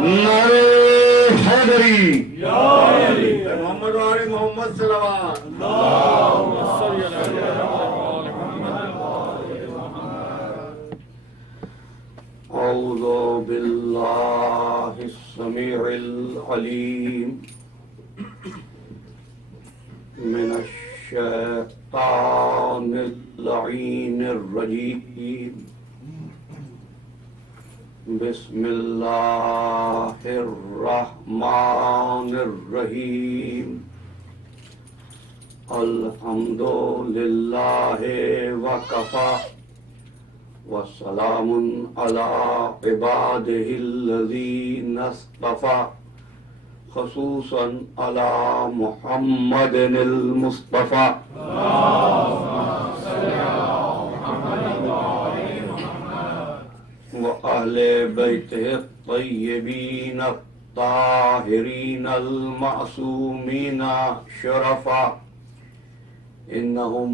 نعرہ حیدری محمد وآل محمد صلوات اعوذ باللہ السمیع العلیم من الشیطان اللعین الرجیم بسم اللہ الرحمن الرحیم الحمد للہ وکفی وسلام علی عبادہ الذین اصطفی خصوصا علی محمد المصطفی وأهل بيته الطيبين الطاهرين المعصومين شرفا إنهم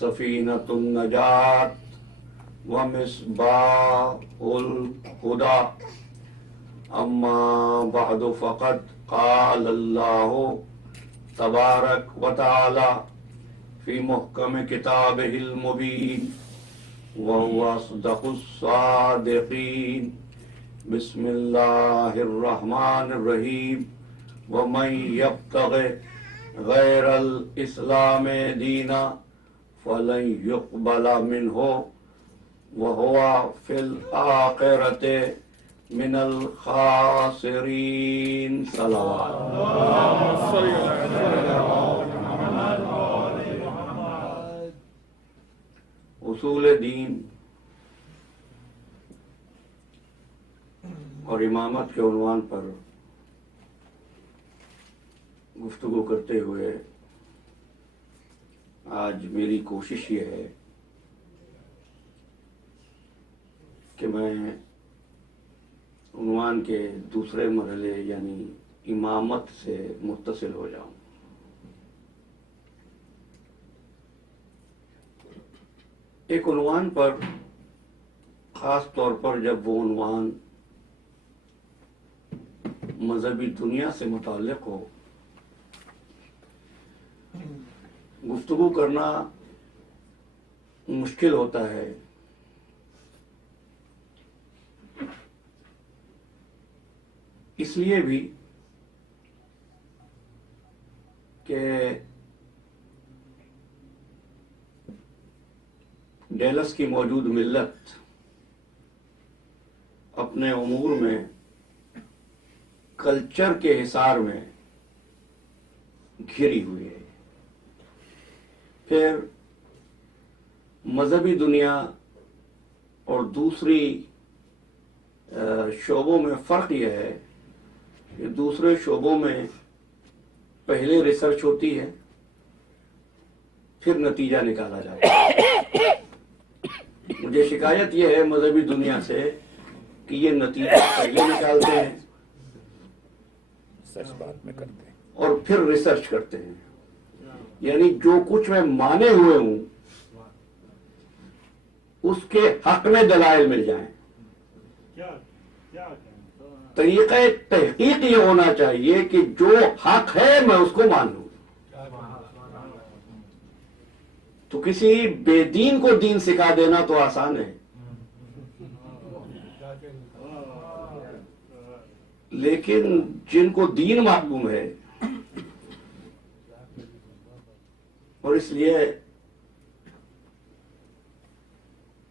سفينة النجاة ومصباح الهدى أما بعد فقد قال الله تبارك وتعالى في محكم كتابه المبين وهو أصدق الصادقين بسم الله الرحمن الرحيم ومن يبتغ غير الإسلام دينا فلن يقبل منه وهو في الآخرة من الخاسرين صلوات اصول دین اور امامت کے عنوان پر گفتگو کرتے ہوئے آج میری کوشش یہ ہے کہ میں عنوان کے دوسرے مرحلے یعنی امامت سے متصل ہو جاؤں۔ ایک عنوان پر خاص طور پر جب وہ عنوان مذہبی دنیا سے متعلق ہو، گفتگو کرنا مشکل ہوتا ہے، اس لیے بھی کہ ڈیلس کی موجود ملت اپنے امور میں کلچر کے حصار میں گھری ہوئی ہے۔ پھر مذہبی دنیا اور دوسری شعبوں میں فرق یہ ہے کہ دوسرے شعبوں میں پہلے ریسرچ ہوتی ہے، پھر نتیجہ نکالا جاتا ہے۔ مجھے شکایت یہ ہے مذہبی دنیا سے کہ یہ نتیجہ پہلے نکالتے ہیں اور پھر ریسرچ کرتے ہیں، یعنی جو کچھ میں مانے ہوئے ہوں اس کے حق میں دلائل مل جائیں۔ طریقہ تحقیق یہ ہونا چاہیے کہ جو حق ہے میں اس کو مان لوں۔ تو کسی بے دین کو دین سکھا دینا تو آسان ہے، لیکن جن کو دین معلوم ہے، اور اس لیے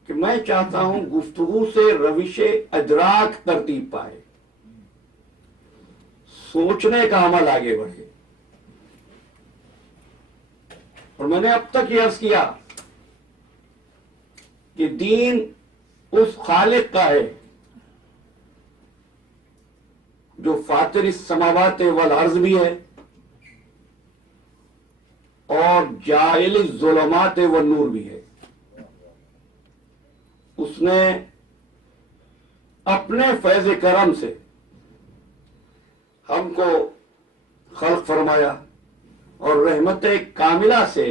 کہ میں چاہتا ہوں گفتگو سے روش ادراک ترتیب پائے، سوچنے کا عمل آگے بڑھے۔ اور میں نے اب تک یہ عرض کیا کہ دین اس خالق کا ہے جو فاطر السماوات والارض بھی ہے اور جاعل الظلمات والنور بھی ہے۔ اس نے اپنے فیض کرم سے ہم کو خلق فرمایا اور رحمت کاملہ سے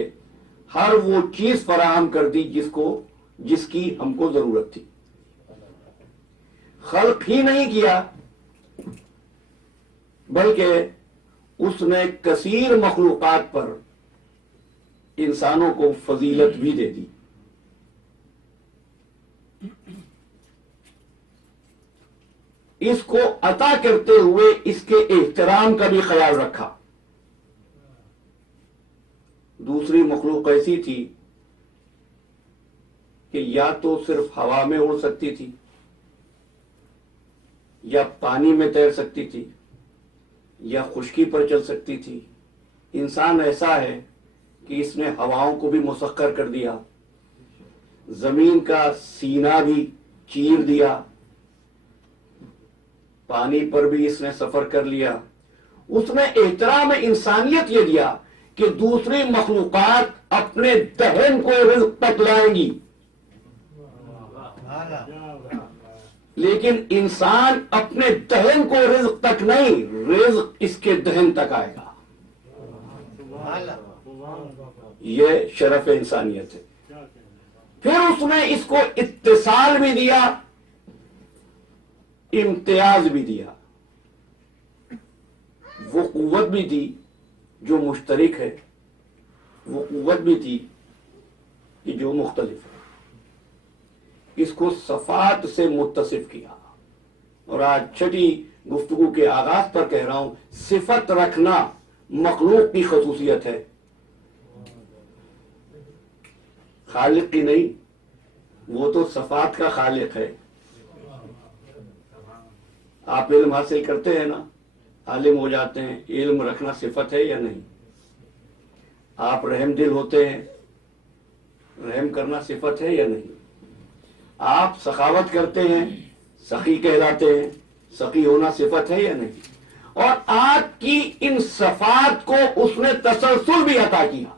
ہر وہ چیز فراہم کر دی جس کی ہم کو ضرورت تھی۔ خلق ہی نہیں کیا بلکہ اس نے کثیر مخلوقات پر انسانوں کو فضیلت بھی دے دی. اس کو عطا کرتے ہوئے اس کے احترام کا بھی خیال رکھا. دوسری مخلوق ایسی تھی کہ یا تو صرف ہوا میں اڑ سکتی تھی یا پانی میں تیر سکتی تھی یا خشکی پر چل سکتی تھی. انسان ایسا ہے کہ اس نے ہواؤں کو بھی مسخر کر دیا, زمین کا سینہ بھی چیر دیا, پانی پر بھی اس نے سفر کر لیا. اس نے احترام انسانیت یہ دیا کہ دوسری مخلوقات اپنے دہن کو رزق تک لائیں گی, لیکن انسان اپنے دہن کو رزق تک نہیں, رزق اس کے دہن تک آئے گا. یہ شرف انسانیت ہے. پھر اس نے اس کو اتصال بھی دیا, امتیاز بھی دیا, وہ قوت بھی دی جو مشترک ہے, وہ قوت بھی تھی کہ جو مختلف ہے. اس کو صفات سے متصف کیا. اور آج چھٹی گفتگو کے آغاز پر کہہ رہا ہوں, صفت رکھنا مخلوق کی خصوصیت ہے, خالق کی نہیں. وہ تو صفات کا خالق ہے. آپ علم حاصل کرتے ہیں نا, عالم ہو جاتے ہیں, علم رکھنا صفت ہے یا نہیں؟ آپ رحم دل ہوتے ہیں, رحم کرنا صفت ہے یا نہیں؟ آپ سخاوت کرتے ہیں, سخی کہلاتے ہیں, سخی ہونا صفت ہے یا نہیں؟ اور آپ کی ان صفات کو اس نے تسلسل بھی عطا کیا.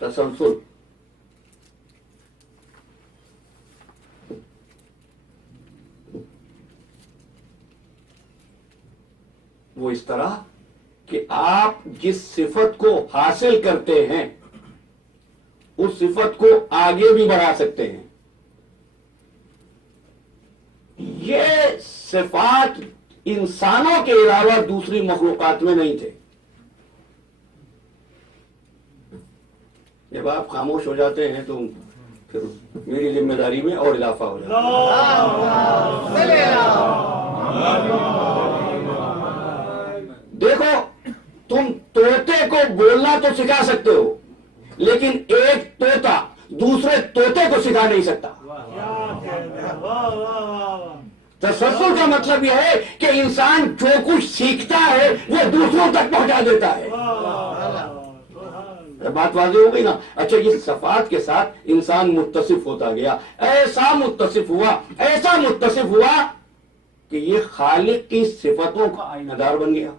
تسلسل. وہ اس طرح کہ آپ جس صفت کو حاصل کرتے ہیں اس صفت کو آگے بھی بڑھا سکتے ہیں. یہ صفات انسانوں کے علاوہ دوسری مخلوقات میں نہیں تھے. جب آپ خاموش ہو جاتے ہیں تو پھر میری ذمہ داری میں اور اضافہ ہو جاتا ہے. دیکھو, تم طوطے کو بولنا تو سکھا سکتے ہو, لیکن ایک طوطا دوسرے طوطے کو سکھا نہیں سکتا. تسلسل کا مطلب یہ ہے کہ انسان جو کچھ سیکھتا ہے وہ دوسروں تک پہنچا دیتا ہے. بات واضح ہو گئی نا؟ اچھا, یہ صفات کے ساتھ انسان متصف ہوتا گیا, ایسا متصف ہوا کہ یہ خالق کی صفتوں کا آئینہ دار بن گیا.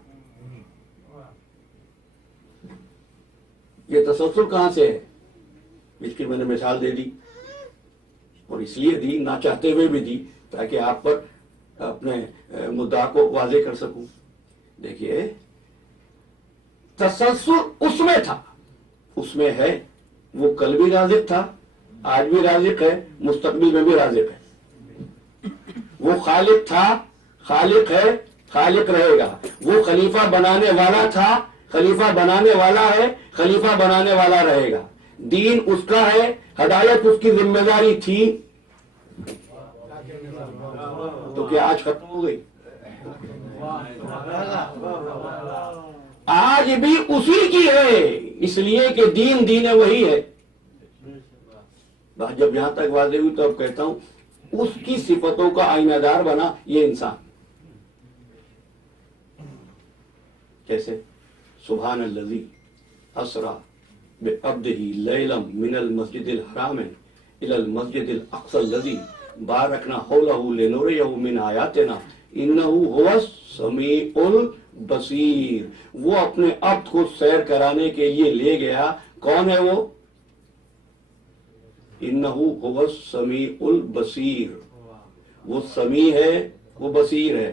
یہ تسلسل کہاں سے ہے؟ اس کی میں نے مثال دے دی, اور اس لیے دی, نہ چاہتے ہوئے بھی دی, تاکہ آپ پر اپنے مدعا کو واضح کر سکوں. دیکھیے, تسلسل اس میں تھا, اس میں ہے. وہ کل بھی رازق تھا, آج بھی رازق ہے, مستقبل میں بھی رازق ہے. وہ خالق تھا, خالق ہے, خالق رہے گا. وہ خلیفہ بنانے والا تھا, خلیفہ بنانے والا ہے, خلیفہ بنانے والا رہے گا. دین اس کا ہے, ہدایت اس کی ذمہ داری تھی, تو کیا آج ختم ہو گئی؟ آج بھی اسی کی ہے, اس لیے کہ دین وہی ہے. بات جب یہاں تک واضح ہوئی تو اب کہتا ہوں, اس کی صفتوں کا آئینہ دار بنا یہ انسان. کیسے؟ سبحان الذی اسرا بعبدہ لیلا من المسجد الحرام الی المسجد الاقصی الذی بارکنا حولہ لنریہ من آیاتنا انہ هو السمیع البصیر. وہ اپنے عبد کو سیر کرانے کے لیے لے گیا. کون ہے وہ؟ انہ هو السمیع البصیر. وہ سمیع ہے, وہ بصیر ہے,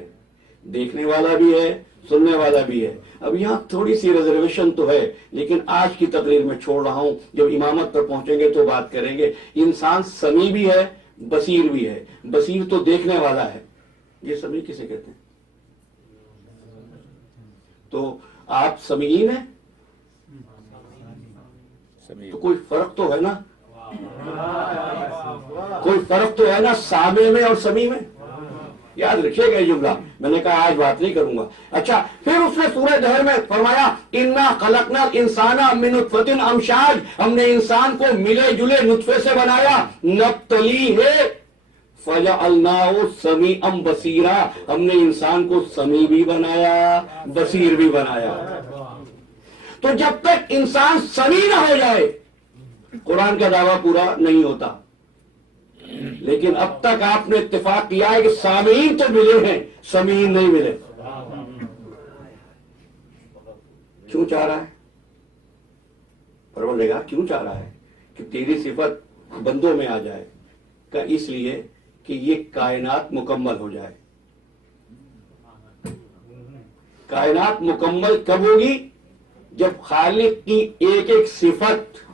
دیکھنے والا بھی ہے, سننے والا بھی ہے. اب یہاں تھوڑی سی ریزرویشن تو ہے, لیکن آج کی تقریر میں چھوڑ رہا ہوں, جب امامت پر پہنچیں گے تو بات کریں گے. انسان سمیع بھی ہے, بصیر بھی ہے. بصیر تو دیکھنے والا ہے, یہ سمیع کسے کہتے ہیں؟ تو آپ سمیعین ہیں تو کوئی فرق تو ہے نا، کوئی فرق تو ہے نا سامع میں اور سمیع میں. یاد رکھیے گا یہ جملہ، میں نے کہا آج بات نہیں کروں گا. اچھا پھر اس نے سورہ دہر میں فرمایا انا خلقنا الانسان من نطفۃ امشاج، ہم نے انسان کو ملے جلے نطفے سے بنایا. نبتلیہ فجعلناہ سمیعا بصیرا، ہم نے انسان کو سمیع بھی بنایا بصیر بھی بنایا. تو جب تک انسان سمیع نہ ہو جائے قرآن کا دعویٰ پورا نہیں ہوتا. لیکن اب تک آپ نے اتفاق کیا ہے کہ سامعین تو ملے ہیں، سمیعین نہیں ملے. کیوں چاہ رہا ہے پروردگار، کیوں چاہ رہا ہے کہ تیری صفت بندوں میں آ جائے؟ کہ اس لیے کہ یہ کائنات مکمل ہو جائے. کائنات مکمل کب ہوگی؟ جب خالق کی ایک ایک صفت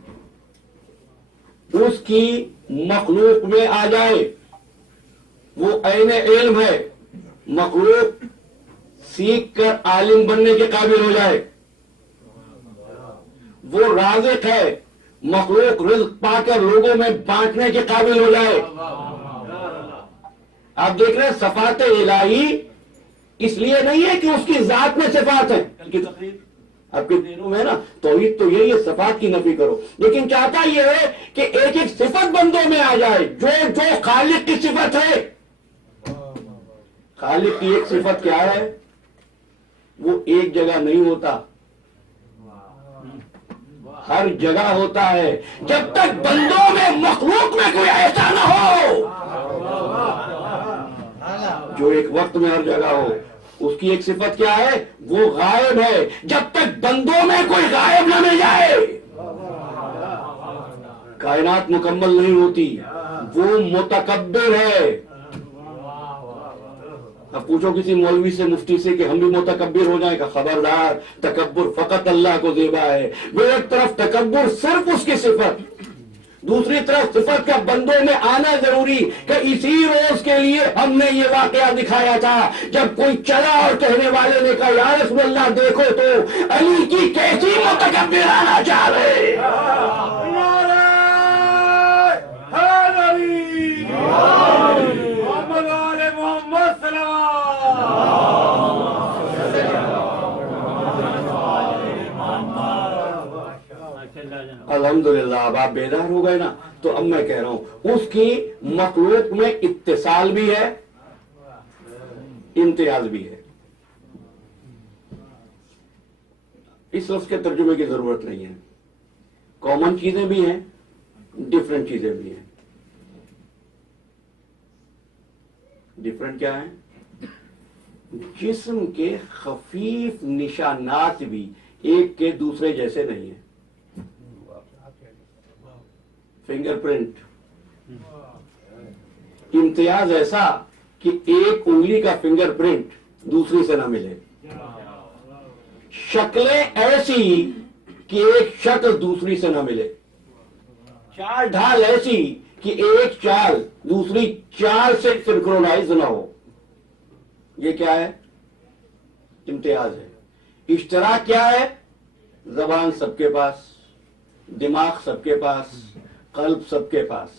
اس کی مخلوق میں آ جائے. وہ عین علم ہے، مخلوق سیکھ کر عالم بننے کے قابل ہو جائے. وہ رازق ہے، مخلوق رزق پا کر لوگوں میں بانٹنے کے قابل ہو جائے. آپ دیکھ رہے ہیں صفات الہی اس لیے نہیں ہے کہ اس کی ذات میں صفات ہیں. کل کی تقریر آپ کے دینوں میں ہے نا، توحید تو یہی ہے صفات کی نفی کرو، لیکن چاہتا یہ ہے کہ ایک ایک صفت بندوں میں آ جائے جو جو خالق کی صفت ہے. خالق کی ایک صفت کیا ہے؟ وہ ایک جگہ نہیں ہوتا، ہر جگہ ہوتا ہے. جب تک بندوں میں مخلوق میں کوئی ایسا نہ ہو جو ایک وقت میں ہر جگہ ہو، اس کی ایک صفت کیا ہے؟ وہ غائب ہے. جب تک بندوں میں کوئی غائب نہ مل جائے کائنات مکمل نہیں ہوتی. وہ متکبر ہے. اب پوچھو کسی مولوی سے مفتی سے کہ ہم بھی متکبر ہو جائیں، کہ خبردار، تکبر فقط اللہ کو زیبا ہے. وہ ایک طرف تکبر صرف اس کی صفت، دوسری طرف صفت کا بندوں میں آنا ضروری. کہ اسی روز کے لیے ہم نے یہ واقعہ دکھایا تھا جب کوئی چلا اور کہنے والے نے کہا یا رسول اللہ دیکھو تو علی کی کیسی متکبرانہ چال ہے. الحمدللہ اب آپ بیدار ہو گئے نا. تو اب میں کہہ رہا ہوں اس کی مخلوق میں اتصال بھی ہے، امتیاز بھی ہے. اس لفظ کے ترجمے کی ضرورت نہیں ہے. کامن چیزیں بھی ہیں، ڈفرینٹ چیزیں بھی ہیں. ڈفرینٹ کیا ہے؟ جسم کے خفیف نشانات بھی ایک کے دوسرے جیسے نہیں ہیں. فنگر پرنٹ، امتیاز ایسا کہ ایک انگلی کا فنگر پرنٹ دوسری سے نہ ملے. شکلیں ایسی کہ ایک شکل دوسری سے نہ ملے. چال ڈھال ایسی کہ ایک چال دوسری چال سے سنکرونائز نہ ہو. یہ کیا ہے؟ امتیاز ہے. اشتراک کیا ہے؟ زبان سب کے پاس، دماغ سب کے پاس، قلب سب کے پاس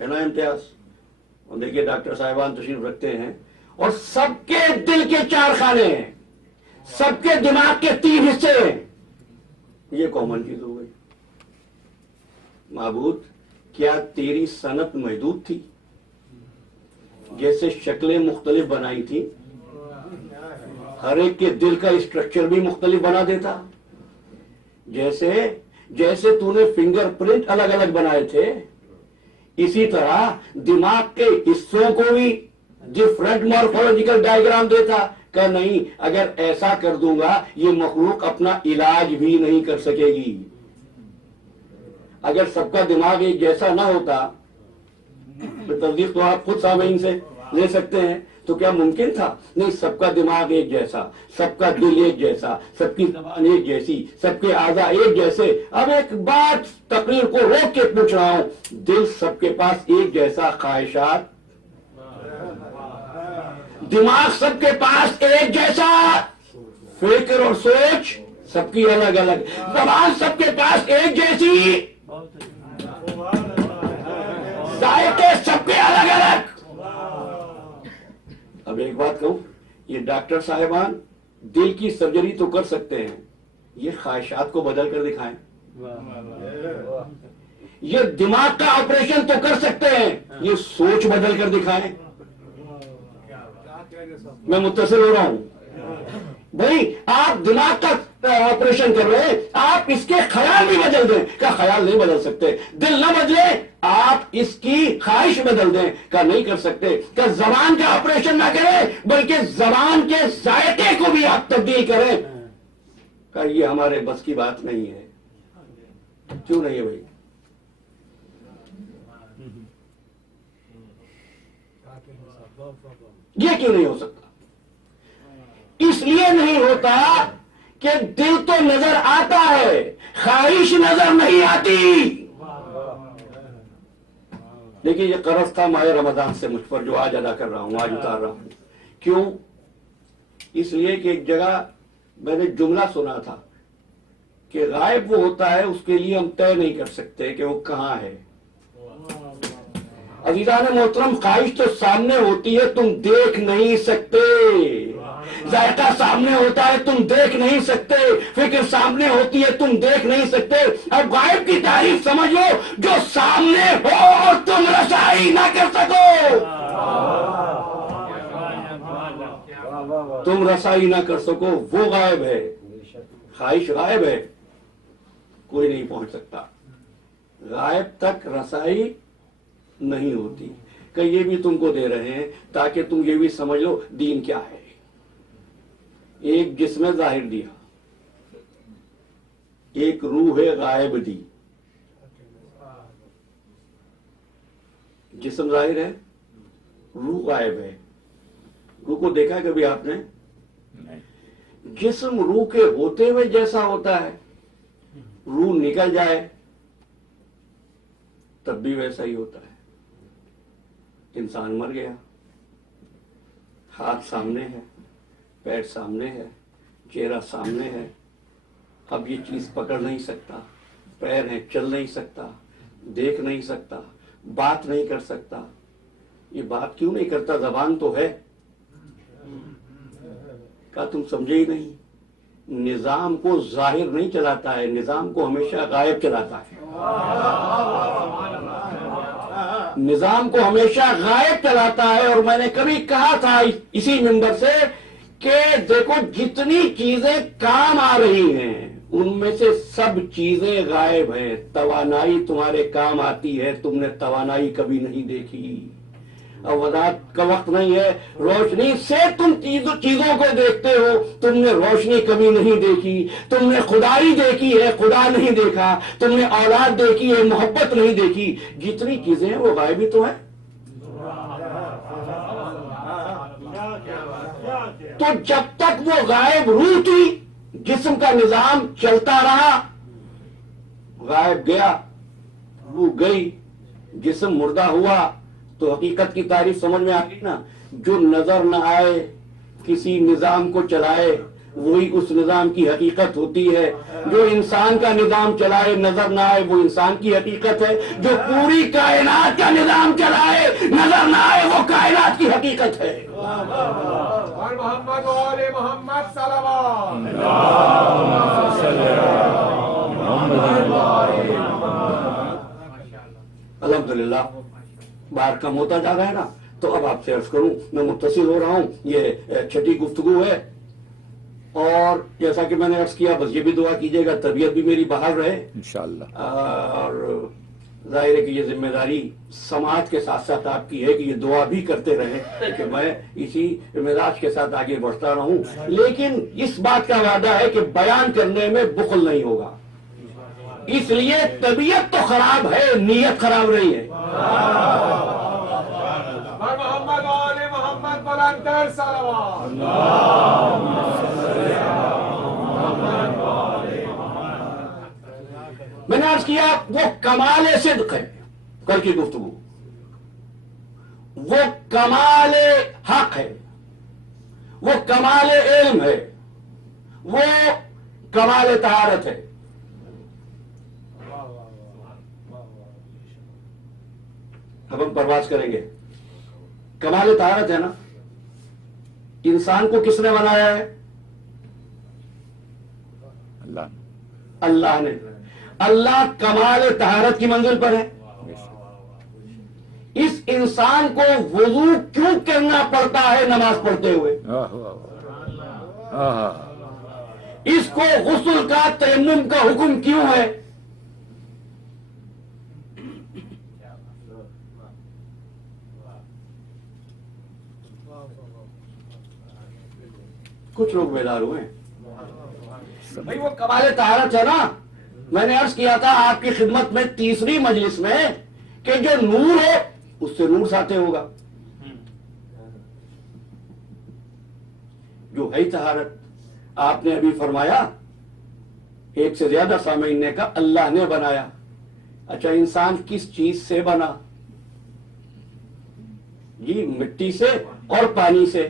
ہے نا امتیاز. اور دیکھیے ڈاکٹر صاحبان تشریف رکھتے ہیں اور سب کے دل کے 4 خانے ہیں، سب کے دماغ کے 3 حصے ہیں. یہ کامن چیز ہو گئی. معبود کیا تیری صنعت محدود تھی؟ جیسے شکلیں مختلف بنائی تھی، ہر ایک کے دل کا اسٹرکچر بھی مختلف بنا دیتا. جیسے تو نے فنگر پرنٹ الگ الگ بنائے تھے، اسی طرح دماغ کے حصوں کو بھی ڈفرنٹ مارفولوجیکل ڈائیگرام دیتا. کہ نہیں، اگر ایسا کر دوں گا یہ مخلوق اپنا علاج بھی نہیں کر سکے گی. اگر سب کا دماغ ایک جیسا نہ ہوتا، تصدیق تو آپ خود سامعین سے لے سکتے ہیں، تو کیا ممکن تھا؟ نہیں، سب کا دماغ ایک جیسا، سب کا دل ایک جیسا، سب کی زبان ایک جیسی، سب کے اعضاء ایک جیسے. اب ایک بات تقریر کو روک کے پوچھ رہا ہوں، دل سب کے پاس ایک جیسا، خواہشات دماغ سب کے پاس ایک جیسا، فکر اور سوچ سب کی الگ الگ، زبان سب کے پاس ایک جیسی، ذائقے سب کے الگ الگ۔ اب ایک بات کہوں، یہ ڈاکٹر صاحبان دل کی سرجری تو کر سکتے ہیں، یہ خواہشات کو بدل کر دکھائیں۔ یہ دماغ کا آپریشن تو کر سکتے ہیں، یہ سوچ بدل کر دکھائیں۔ میں متصل ہو رہا ہوں بھائی، آپ دماغ کا آپریشن کر رہے ہیں، آپ اس کے خیال بھی بدل دیں، کا خیال نہیں بدل سکتے۔ دل نہ بدلے، آپ اس کی خواہش بدل دیں، کا نہیں کر سکتے۔ کہ زبان کا آپریشن نہ کریں، بلکہ زبان کے ذائقے کو بھی آپ تبدیل کریں، کہ یہ ہمارے بس کی بات نہیں ہے۔ کیوں نہیں ہے بھائی؟ یہ کیوں نہیں ہو سکتا؟ اس لیے نہیں ہوتا کہ دل تو نظر آتا ہے، خواہش نظر نہیں آتی۔ دیکھیے، یہ قرض تھا ماہ رمضان سے مجھ پر، جو آج ادا کر رہا ہوں، آج اتار رہا ہوں۔ کیوں؟ اس لیے کہ ایک جگہ میں نے جملہ سنا تھا کہ غائب وہ ہوتا ہے اس کے لیے ہم طے نہیں کر سکتے کہ وہ کہاں ہے۔ عزیزان محترم، خواہش تو سامنے ہوتی ہے، تم دیکھ نہیں سکتے۔ ذائقہ سامنے ہوتا ہے، تم دیکھ نہیں سکتے۔ فکر سامنے ہوتی ہے، تم دیکھ نہیں سکتے۔ اب غائب کی تعریف سمجھ لو، جو سامنے ہو اور تم رسائی نہ کر سکو، تم رسائی نہ کر سکو، وہ غائب ہے۔ خواہش غائب ہے، کوئی نہیں پہنچ سکتا، غائب تک رسائی نہیں ہوتی۔ کہ یہ بھی تم کو دے رہے ہیں تاکہ تم یہ بھی سمجھ لو دین کیا ہے۔ ایک جسم ظاہر دیا، ایک روح غائب دی۔ جسم ظاہر ہے، روح غائب ہے۔ روح کو دیکھا کبھی آپ نے؟ جسم روح کے ہوتے ہوئے جیسا ہوتا ہے، روح نکل جائے تب بھی ویسا ہی ہوتا ہے۔ انسان مر گیا، ہاتھ سامنے ہے، پیر سامنے ہے، چہرہ سامنے ہے، اب یہ چیز پکڑ نہیں سکتا، پیر ہے چل نہیں سکتا، دیکھ نہیں سکتا، بات نہیں کر سکتا۔ یہ بات کیوں نہیں کرتا؟ زبان تو ہے۔ کہا تم سمجھے ہی نہیں، نظام کو ظاہر نہیں چلاتا ہے، نظام کو ہمیشہ غائب چلاتا ہے۔ نظام کو ہمیشہ غائب چلاتا ہے۔ اور میں نے کبھی کہا تھا اسی منبر سے کہ دیکھو، جتنی چیزیں کام آ رہی ہیں ان میں سے سب چیزیں غائب ہیں۔ توانائی تمہارے کام آتی ہے، تم نے توانائی کبھی نہیں دیکھی۔ اب وضاحت کا وقت نہیں ہے۔ روشنی سے تم چیزوں کو دیکھتے ہو، تم نے روشنی کبھی نہیں دیکھی۔ تم نے خدائی دیکھی ہے، خدا نہیں دیکھا۔ تم نے اولاد دیکھی ہے، محبت نہیں دیکھی۔ جتنی چیزیں ہیں وہ غائب ہی تو ہیں۔ تو جب تک وہ غائب روح تھی، جسم کا نظام چلتا رہا، غائب گیا، روح گئی، جسم مردہ ہوا، تو حقیقت کی تعریف سمجھ میں آ گئی نا۔ جو نظر نہ آئے، کسی نظام کو چلائے، وہی اس نظام کی حقیقت ہوتی ہے۔ جو انسان کا نظام چلائے، نظر نہ آئے، وہ انسان کی حقیقت ہے۔ جو پوری کائنات کا نظام چلائے، نظر نہ آئے، وہ کائنات کی حقیقت ہے۔ محمد و آل محمد صلوات۔ الحمدللہ، بار کم ہوتا جا رہا ہے نا، تو اب آپ سے عرض کروں، میں متصل ہو رہا ہوں، یہ چھٹی گفتگو ہے۔ اور جیسا کہ میں نے عرض کیا، بس یہ بھی دعا کیجیے گا طبیعت بھی میری بحال رہے انشاءاللہ۔ اور ظاہر ہے کہ یہ ذمہ داری سماعت کے ساتھ ساتھ آپ کی ہے کہ یہ دعا بھی کرتے رہیں کہ میں اسی مزاج کے ساتھ آگے بڑھتا رہوں۔ لیکن اس بات کا وعدہ ہے کہ بیان کرنے میں بخل نہیں ہوگا۔ اس لیے طبیعت تو خراب ہے، نیت خراب نہیں ہے۔ محمد و آل محمد بلندر صلوات۔ میں نے عرض کیا وہ کمال صدق ہے، کل کی گفتگو وہ کمال حق ہے، وہ کمال علم ہے، وہ کمال طہارت ہے. اب ہم پرواز کریں گے. کمال طہارت ہے نا. انسان کو کس نے بنایا ہے؟ اللہ نے. اللہ کمال طہارت کی منزل پر ہے. اس انسان کو وضو کیوں کرنا پڑتا ہے نماز پڑھتے ہوئے؟ اس کو غسل کا تیمم کا حکم کیوں ہے؟ کچھ لوگ بیدار ہوئے ہیں بھائی. وہ کمال طہارت ہے نا. میں نے عرض کیا تھا آپ کی خدمت میں تیسری مجلس میں کہ جو نور ہے اس سے نور ساتے ہوگا. جو ہے طہارت. آپ نے ابھی فرمایا ایک سے زیادہ سامعین نے کہا اللہ نے بنایا. اچھا انسان کس چیز سے بنا؟ جی مٹی سے اور پانی سے.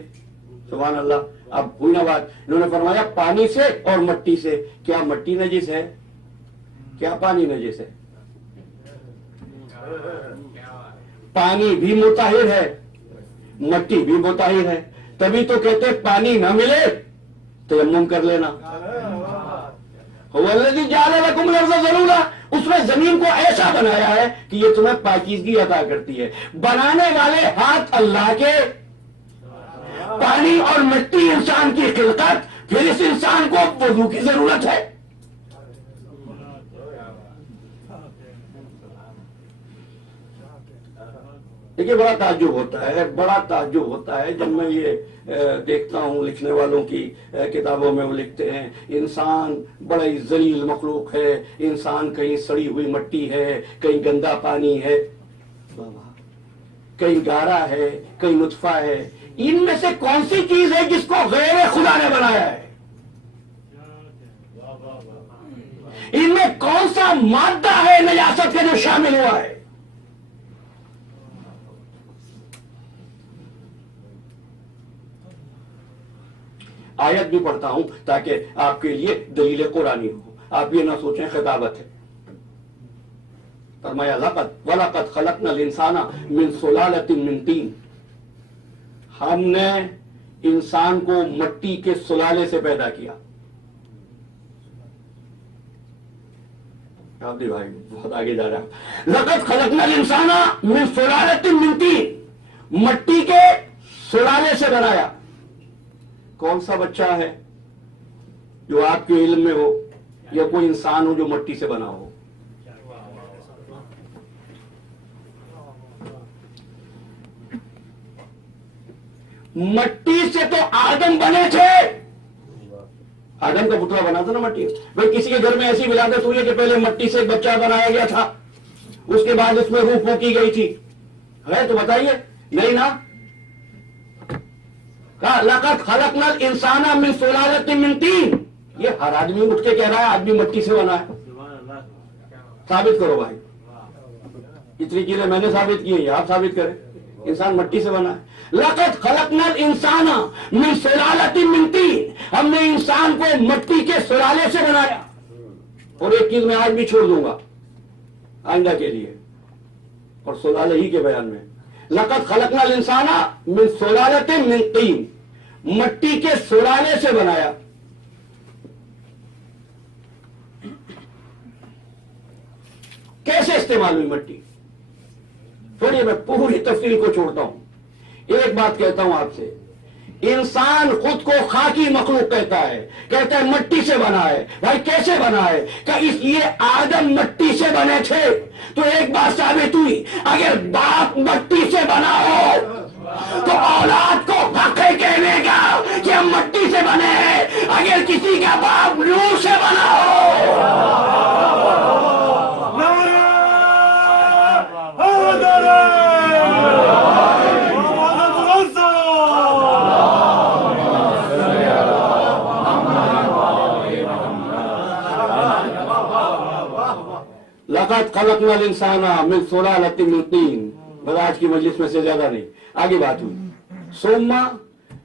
سبحان اللہ. اب ہوئی نا بات. انہوں نے فرمایا پانی سے اور مٹی سے. کیا مٹی نجس ہے؟ کیا پانی نجس ہے؟ پانی بھی مطہر ہے، مٹی بھی مطہر ہے. تبھی تو کہتے پانی نہ ملے تیمم کر لینا. هو الذی جعل لکم الارض ذلولا. اس نے زمین کو ایسا بنایا ہے کہ یہ تمہیں پاکیزگی عطا کرتی ہے. بنانے والے ہاتھ اللہ کے. پانی اور مٹی انسان کی خلقت. پھر اس انسان کو وضو کی ضرورت ہے. دیکھیے بڑا تعجب ہوتا ہے، بڑا تعجب ہوتا ہے جب میں یہ دیکھتا ہوں لکھنے والوں کی کتابوں میں. وہ لکھتے ہیں انسان بڑا ہی ذلیل مخلوق ہے، انسان کہیں سڑی ہوئی مٹی ہے، کہیں گندا پانی ہے، کہیں گارا ہے، کہیں نطفہ ہے. ان میں سے کون سی چیز ہے جس کو غیر خدا نے بنایا ہے؟ ان میں کون سا مادہ ہے نجاست کا جو شامل ہوا ہے؟ آیت بھی پڑھتا ہوں تاکہ آپ کے لیے دلیل قرآنی ہو. آپ یہ نہ سوچیں خطابت ہے. فرمایا لقد وَلَقَدْ خَلَقْنَا الْإِنسَانَ مِنْ سُلَالَةٍ مِنْ طِينٍ. ہم نے انسان کو مٹی کے سلالے سے پیدا کیا. عبدی بھائی بہت آگے جا رہا ہے. لقد خلقنا الانسان من سلالۃ من طین. مٹی کے سلالے سے بنایا. کون سا بچہ ہے جو آپ کے علم میں ہو یا کوئی انسان ہو جو مٹی سے بنا ہو؟ مٹی سے تو آدم بنے تھے. آدم کا پتلا بنا تھا نا مٹی. بھائی کسی کے گھر میں ایسی ولادت ہوئی ہے کہ پہلے مٹی سے ایک بچہ بنایا گیا تھا، اس کے بعد اس میں روح پھونکی گئی تھی؟ ہے تو بتائیے. نہیں نا. کہا لقد خلقنا الانسان من سلالۃ من طین. یہ ہر آدمی اٹھ کے کہہ رہا ہے آدمی مٹی سے بنا ہے. ثابت کرو بھائی. اتنی چیزیں میں نے ثابت کی ہیں، آپ ثابت کریں. انسان مٹی سے بنا ہے. لقد خلقنا الانسان من سلالۃ من طین. ہم نے انسان کو مٹی کے سلالے سے بنایا. اور ایک چیز میں آج بھی چھوڑ دوں گا آئندہ کے لیے اور سلالے ہی کے بیان میں. لقد خلقنا الانسان من سلالۃ من طین. مٹی کے سلالے سے بنایا. کیسے استعمال ہوئی مٹی؟ تھوڑی میں پوری تفصیل کو چھوڑتا ہوں. ایک بات کہتا ہوں آپ سے. انسان خود کو خاکی مخلوق کہتا ہے مٹی سے بنا ہے. بھائی کیسے بنا ہے؟ کہ اس لیے آدم مٹی سے بنے تھے. تو ایک بات ثابت ہوئی، اگر باپ مٹی سے بنا ہو تو اولاد کو حق ہے کہنے کا کہ ہم مٹی سے بنے ہیں. اگر کسی کا باپ نور سے بنا ہو. لقد خلقنا الانسان من سلالۃ من طین. بس آج کی مجلس میں سے زیادہ نہیں. آگے بات ہوئی. ثم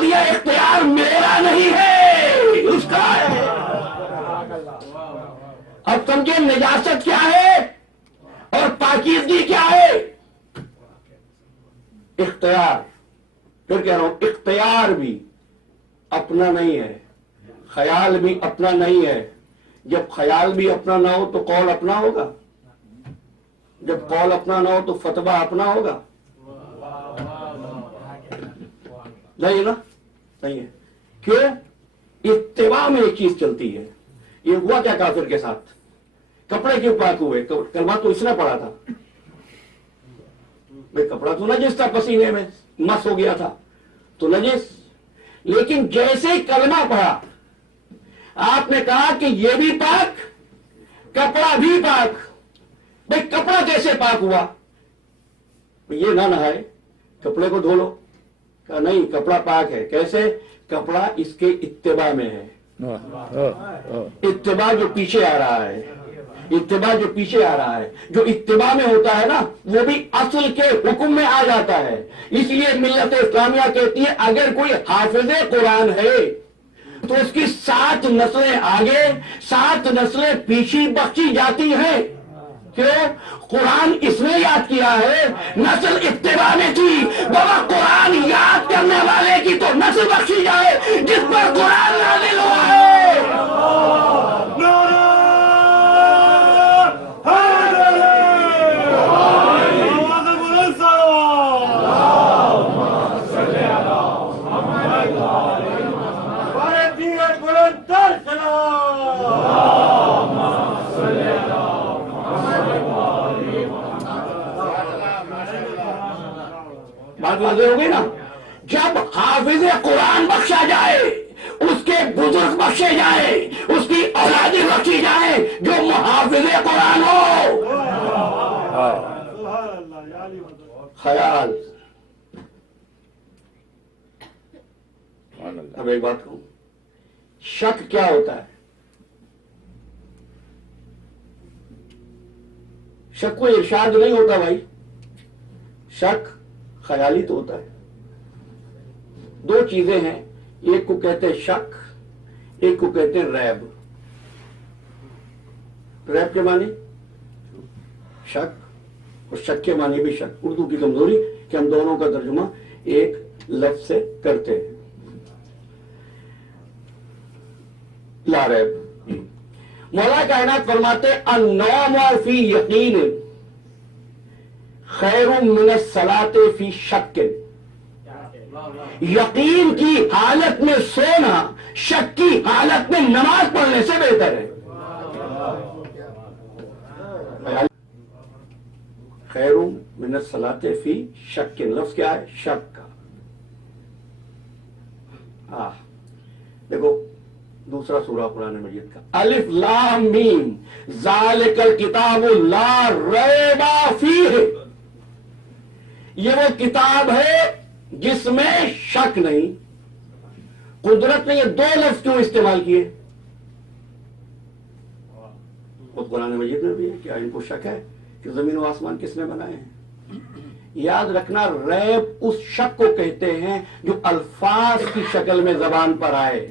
بول دیا اختیار میرا نہیں ہے، اس کا ہے۔ اب سمجھے نجاست کیا ہے اور پاکیزگی کیا ہے۔ اختیار، پھر کہہ رہا ہوں، اختیار بھی اپنا نہیں ہے، خیال بھی اپنا نہیں ہے۔ جب خیال بھی اپنا نہ ہو تو قول اپنا ہوگا، جب قول اپنا نہ ہو تو فتویٰ اپنا ہوگا، نہیں نا، نہیں ہے۔ کیوں؟ اتباع میں ایک چیز چلتی ہے۔ یہ ہوا کیا کافر کے ساتھ؟ کپڑے کیوں پاک ہوئے؟ کلمہ تو اس نے پڑھا تھا، بھئی کپڑا تو نجس تھا، پسینے میں مس ہو گیا تھا تو نجس، لیکن جیسے ہی کلمہ پڑھا آپ نے کہا کہ یہ بھی پاک، کپڑا بھی پاک۔ بھئی کپڑا کیسے پاک ہوا؟ یہ نہ نہائے، کپڑے کو دھو لو۔ کہا نہیں، کپڑا پاک ہے۔ کیسے؟ کپڑا اس کے اتباع میں ہے، اتباع جو پیچھے آ رہا ہے، اتباع جو پیچھے آ رہا ہے، جو اتباع میں ہوتا ہے نا وہ بھی اصل کے حکم میں آ جاتا ہے۔ اس لیے ملت اسلامیہ کہتی ہے اگر کوئی حافظ قرآن ہے تو اس کی 7 نسلیں آگے 7 نسلیں پیچھے بخشی جاتی ہیں۔ کیوں؟ قرآن اس نے یاد کیا ہے، نسل اتباع میں تھی، بابا قرآن یاد کرنے والے کی تو نسل بخشی جائے جس پر قرآن نازل ہوا ہے۔ بات واضح ہو گئی نا؟ جب حافظ قرآن بخشا جائے، اس کے بزرگ بخشے جائے، اس کی اولادیں بخشی جائیں جو محافظ قرآن ہو۔ خیال۔ اب ایک بات کہوں، شک کیا ہوتا ہے؟ شک کوئی ارشاد نہیں ہوتا بھائی، شک خیالی تو ہوتا ہے۔ 2 چیزیں ہیں، ایک کو کہتے ہیں شک، ایک کو کہتے ہیں ریب۔ ریب کے معنی شک، اور شک کے معنی بھی شک۔ اردو کی کمزوری کہ ہم دونوں کا ترجمہ ایک لفظ سے کرتے ہیں۔ لا ریب، مولا کائنات فرماتے النوم فی یقین خیر من الصلاۃ فی شک۔ یقین کی حالت میں سونا شک کی حالت میں نماز پڑھنے سے بہتر ہے۔ خیر من الصلاۃ فی شک، لفظ کیا ہے؟ شک کا۔ دیکھو دوسرا سورہ قرآن مجید کا، الف لام میم ذالک الکتاب لا ریب فیہ، یہ وہ کتاب ہے جس میں شک نہیں۔ قدرت نے یہ 2 لفظ کیوں استعمال کیے؟ خود قرآن مجید میں بھی ہے، کیا ان کو شک ہے کہ زمین و آسمان کس نے بنائے ہیں؟ یاد رکھنا، ریب اس شک کو کہتے ہیں جو الفاظ کی شکل میں زبان پر آئے۔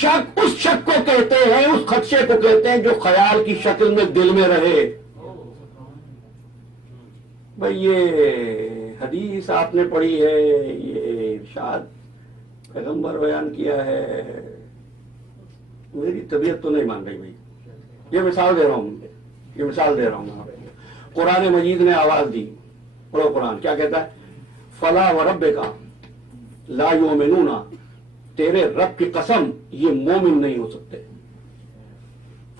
شک اس شک کو کہتے ہیں، اس خدشے کو کہتے ہیں جو خیال کی شکل میں دل میں رہے۔ بھئی یہ حدیث آپ نے پڑھی ہے، یہ ارشاد پیغمبر بیان کیا ہے، میری طبیعت تو نہیں مان رہی بھائی۔ یہ مثال دے رہا ہوں، یہ مثال دے رہا ہوں۔ قرآن مجید نے آواز دی، پڑھو قرآن کیا کہتا ہے؟ فلا وربک لا یؤمنون، تیرے رب کی قسم یہ مومن نہیں ہو سکتے۔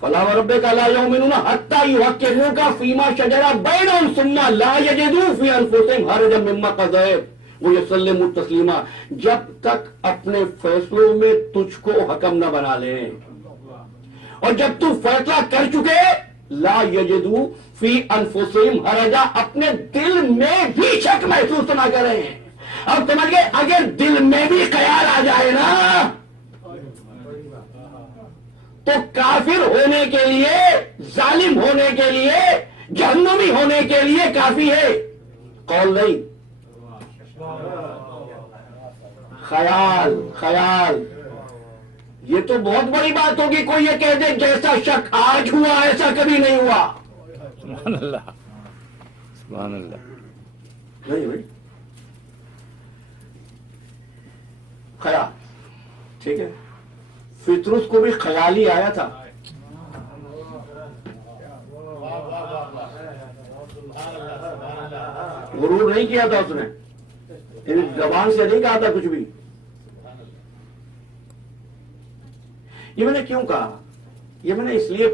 فلا وربک لا یؤمنون حتی یحکموک فیما شجر بینہم ثم لا یجدوا فی انفسہم حرجا مما قضیت ویسلموا تسلیما، جب تک اپنے فیصلوں میں تجھ کو حکم نہ بنا لیں، اور جب تو فیصلہ کر چکے لا یجدوا فی انفسہم حرجا، اپنے دل میں بھی شک محسوس نہ کریں۔ اب سمجھ گئے، اگر دل میں بھی خیال آ جائے نا تو کافر ہونے کے لیے، ظالم ہونے کے لیے، جہنمی ہونے کے لیے کافی ہے، قول نہیں، خیال خیال یہ تو بہت بڑی بات ہوگی. کوئی یہ کہہ دے جیسا شک آج ہوا ایسا کبھی نہیں ہوا. سبحان اللہ سبحان اللہ. نہیں بھائی خیال ٹھیک ہے. فطرس کو بھی خیال ہی آیا تھا. غرور نہیں کیا تھا اس نے, زبان سے نہیں کہا تھا کچھ بھی. یہ میں نے کیوں کہا؟ یہ میں نے اس لیے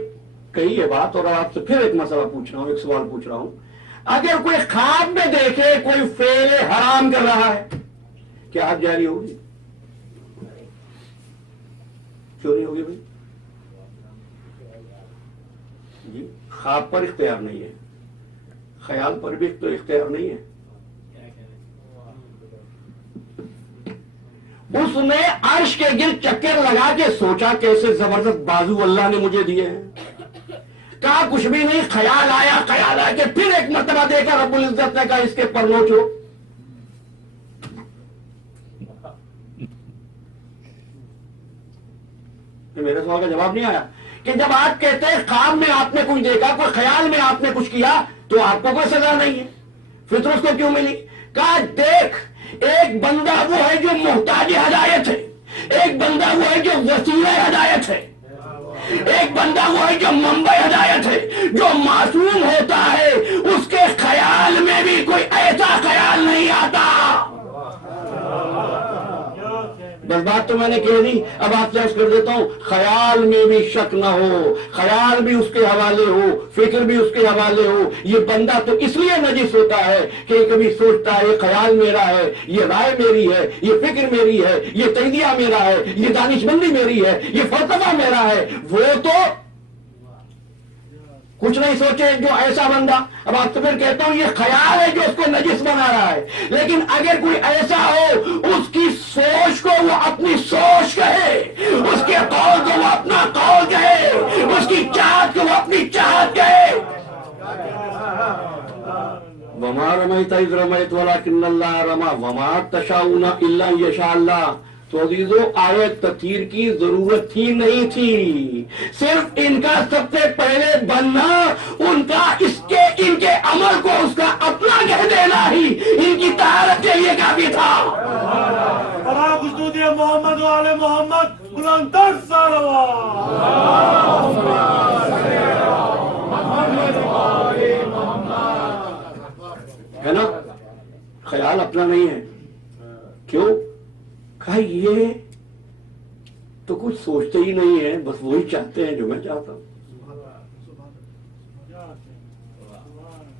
کہی ہے بات, اور آپ سے پھر ایک مسئلہ پوچھ رہا ہوں, ایک سوال پوچھ رہا ہوں. اگر کوئی خواب میں دیکھے کوئی فعل حرام کر رہا ہے, کیا حد جاری ہوگی؟ کیوں نہیں ہوگی بھائی؟ جی خواب پر اختیار نہیں ہے, خیال پر بھی تو اختیار نہیں ہے. اس نے عرش کے گرد چکر لگا کے سوچا کیسے زبردست بازو اللہ نے مجھے دیے ہیں. کہا کچھ بھی نہیں, خیال آیا کہ پھر ایک مرتبہ دیکھا رب العزت نے کہا اس کے پر نوچو. میرے سوال کا جواب نہیں آیا کہ جب آپ کہتے ہیں خواب میں آپ نے کچھ دیکھا, کوئی خیال میں آپ نے کچھ کیا, تو آپ کو کوئی سزا نہیں ہے. فطرت کو کیوں ملی؟ کہا دیکھ ایک بندہ وہ ہے جو محتاج ہدایت ہے, ایک بندہ وہ ہے جو وسیلہ ہدایت ہے, ایک بندہ وہ ہے جو منبع ہدایت ہے. جو معصوم ہوتا ہے اس کے خیال میں بھی کوئی ایسا خیال نہیں آتا. بس بات تو میں نے کہہ دی, اب آپ سے عرض کر دیتا ہوں خیال میں بھی شک نہ ہو, خیال بھی اس کے حوالے ہو, فکر بھی اس کے حوالے ہو. یہ بندہ تو اس لیے نجس ہوتا ہے کہ کبھی سوچتا ہے یہ خیال میرا ہے, یہ رائے میری ہے, یہ فکر میری ہے, یہ تجزیہ میرا ہے, یہ دانش مندی میری ہے, یہ فلسفہ میرا ہے. وہ تو کچھ نہیں سوچے جو ایسا بندہ. اب آپ سے پھر کہتا ہوں یہ خیال ہے جو اس کو نجس بنا رہا ہے. لیکن اگر کوئی ایسا ہو اس کی سوچ کو وہ اپنی سوچ کہے, اس کے قول کو وہ اپنا قول کہے, اس کی چاہت کو وہ اپنی چاہت کہے. وما رمیت اذ رمیت ولکن اللہ رمی وما تشاؤون الا ان یشاء اللہ. تو عزیزو آیت تطہیر کی ضرورت ہی نہیں تھی. صرف ان کا سب سے پہلے بننا, ان کا ان کے عمل کو اس کا اپنا کہہ دینا ہی ان کی طہارت کے لیے کافی تھا. محمد وعلى محمد بلندر ہے نا. خیال اپنا نہیں ہے. کیوں؟ کہا یہ تو کچھ سوچتے ہی نہیں ہے, بس وہی چاہتے ہیں جو میں چاہتا ہوں.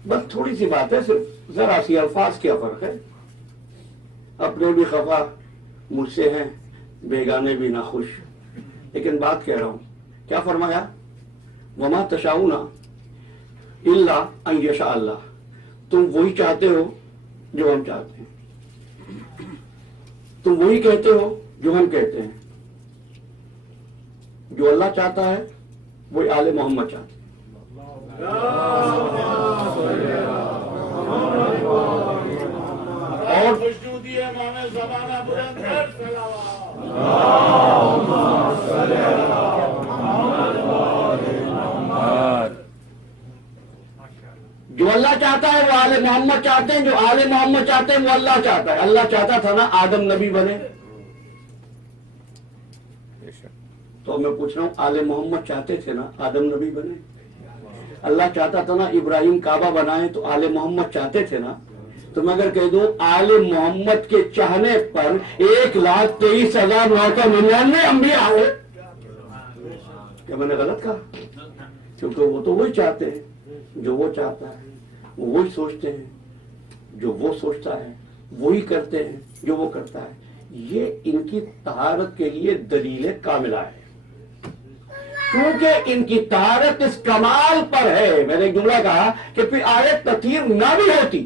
بس تھوڑی سی بات ہے, صرف ذرا سی الفاظ کیا فرق ہے. اپنے بھی خفا مجھ سے ہیں, بیگانے بھی نہ خوش. لیکن بات کہہ رہا ہوں, کیا فرمایا؟ وما تشاؤون الا ان یشاء اللہ. تم وہی چاہتے ہو جو ہم چاہتے ہیں, تم وہی کہتے ہو جو ہم کہتے ہیں. جو اللہ چاہتا ہے وہی آل محمد چاہتے ہیں. اور جو اللہ چاہتا ہے وہ آل محمد چاہتے ہیں, جو آل محمد چاہتے ہیں وہ اللہ چاہتا ہے. اللہ چاہتا تھا نا آدم نبی بنے, تو میں پوچھ رہا ہوں آل محمد چاہتے تھے نا آدم نبی بنے. اللہ چاہتا تھا نا ابراہیم کعبہ بنائے, تو آل محمد چاہتے تھے نا. تو میں اگر کہہ دوں آل محمد کے چاہنے پر 1,23,999 انبیاء آئے, کیا میں نے غلط کہا؟ کیونکہ وہ تو وہی چاہتے ہیں جو وہ چاہتا ہے, وہی سوچتے ہیں جو وہ سوچتا ہے, وہی کرتے ہیں جو وہ کرتا ہے. یہ ان کی طہارت کے لیے دلیل کاملہ ہے. کیونکہ ان کی طہارت اس کمال پر ہے. میں نے ایک جملہ کہا کہ پھر آیت تطہیر نہ بھی ہوتی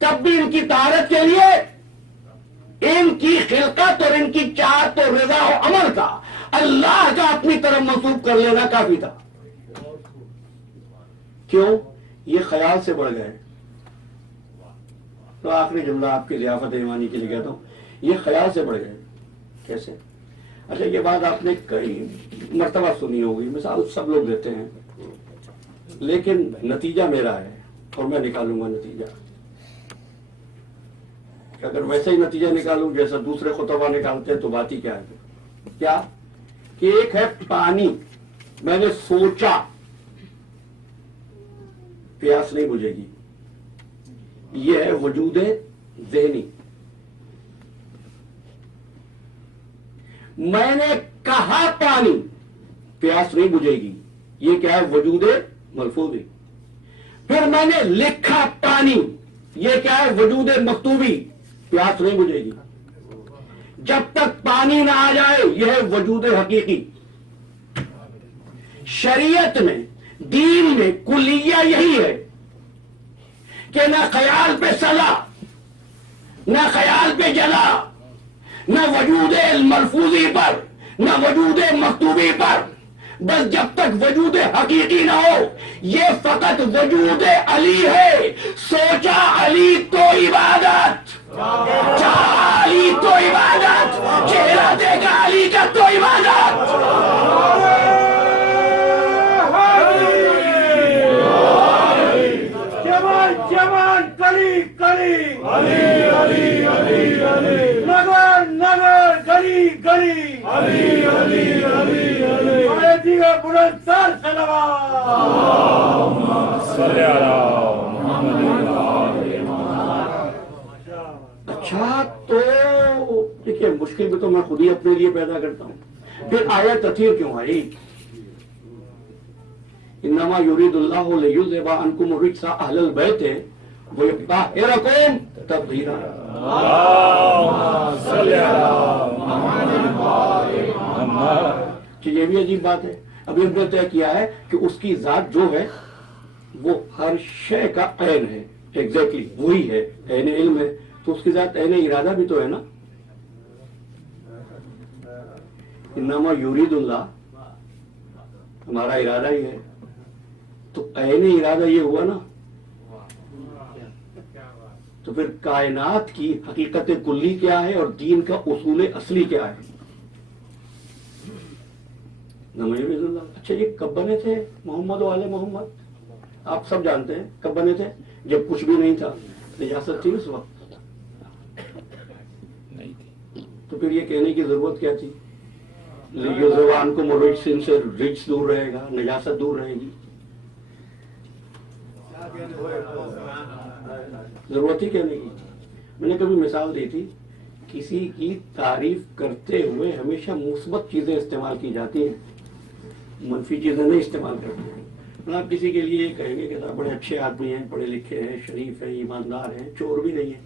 تب بھی ان کی طہارت کے لیے ان کی خلقت اور ان کی چاہت و رضا و عمل کا اللہ کا اپنی طرف منسوب کر لینا کافی تھا. کیوں؟ یہ خیال سے بڑھ گئے. تو آخری جملہ آپ کی ضیافت ایمانی کے لیے کہتا ہوں, یہ خیال سے بڑھ گئے. کیسے؟ اچھا یہ بات آپ نے کئی مرتبہ سنی ہوگی, مثال سب لوگ دیتے ہیں, لیکن نتیجہ میرا ہے اور میں نکالوں گا نتیجہ. کہ اگر ویسے ہی نتیجہ نکالوں جیسا دوسرے خطبہ نکالتے ہیں تو بات ہی کیا ہے. کیا کہ ایک ہے پانی, میں نے سوچا پیاس نہیں بجھے گی, یہ ہے وجود ذہنی. میں نے کہا پانی, پیاس نہیں بجھے گی, یہ کیا ہے وجود ملفوظی. پھر میں نے لکھا پانی, یہ کیا ہے وجود مکتوبی, پیاس نہیں بجھے گی. جب تک پانی نہ آ جائے یہ ہے وجود حقیقی. شریعت میں, دین میں کلیہ یہی ہے کہ نہ خیال پہ سلا, نہ خیال پہ جلا, نہ وجود ملفوظی پر, نہ وجود مکتوبی پر, بس جب تک وجود حقیقی نہ ہو. یہ فقط وجود علی ہے. سوچا علی تو عبادت, چاہا علی تو عبادت, چہرہ دیکھا علی کا تو عبادت. جوان کلی کلی علی علی علی علی, نگر نگر گلی گلی علی علی علی علی. دیگر بلند سر صلوات. اچھا تو دیکھیے مشکل بھی تو میں خود ہی اپنے لیے پیدا کرتا ہوں. پھر آیت تطہیر کیوں آئی؟ انما یرید اللہ لیذہب عنکم الرجس اہل البیت ویطہرکم تطہیرا. یہ بھی عجیب بات ہے. ابھی ہم نے طے کیا ہے کہ اس کی ذات جو ہے وہ ہر شے کا عین ہے, ایگزیکٹلی وہی ہے, عین علم ہے. تو اس کی ذات عین ارادہ بھی تو ہے نا. انما یرید اللہ ہمارا ارادہ ہی ہے, تو عین ارادہ یہ ہوا نا. تو پھر کائنات کی حقیقت کلی کیا ہے اور دین کا اصول اصلی کیا ہے؟ اچھا یہ کب بنے تھے محمد و آل محمد؟ آپ سب جانتے ہیں کب بنے تھے, جب کچھ بھی نہیں تھا. نجاست تھی اس وقت, تو پھر یہ کہنے کی ضرورت کیا تھی؟ زبان کو مرجس, ان سے رجس دور رہے گا, نجاست دور رہے گی. ضرورت ہی کہنے کی. میں نے کبھی مثال دی تھی, کسی کی تعریف کرتے ہوئے ہمیشہ مثبت چیزیں استعمال کی جاتی ہیں, منفی چیزیں نہیں استعمال کرتے ہیں. آپ کسی کے لیے یہ کہیں گے کہ بڑے اچھے آدمی ہیں, پڑھے لکھے ہیں, شریف ہیں, ایماندار ہیں, چور بھی نہیں ہے,